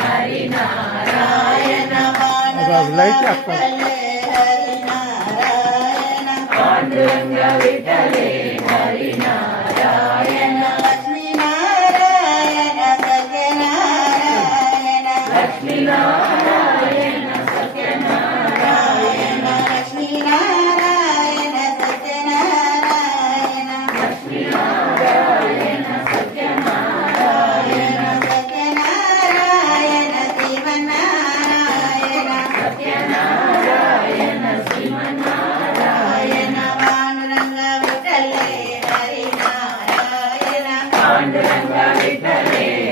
Hari Narayan Pandurang विठले Hari Narayan Lakshmi Narayan Satyanarayan Lakshmi Narayan Satyanarayan Lakshmi Narayan Satyanarayan Lakshmi Narayan Satyanarayan Satyanarayan Sriman Narayana Satyanarayan Sriman Narayana Pandurang विठले Hari Narayan Pandurang विठले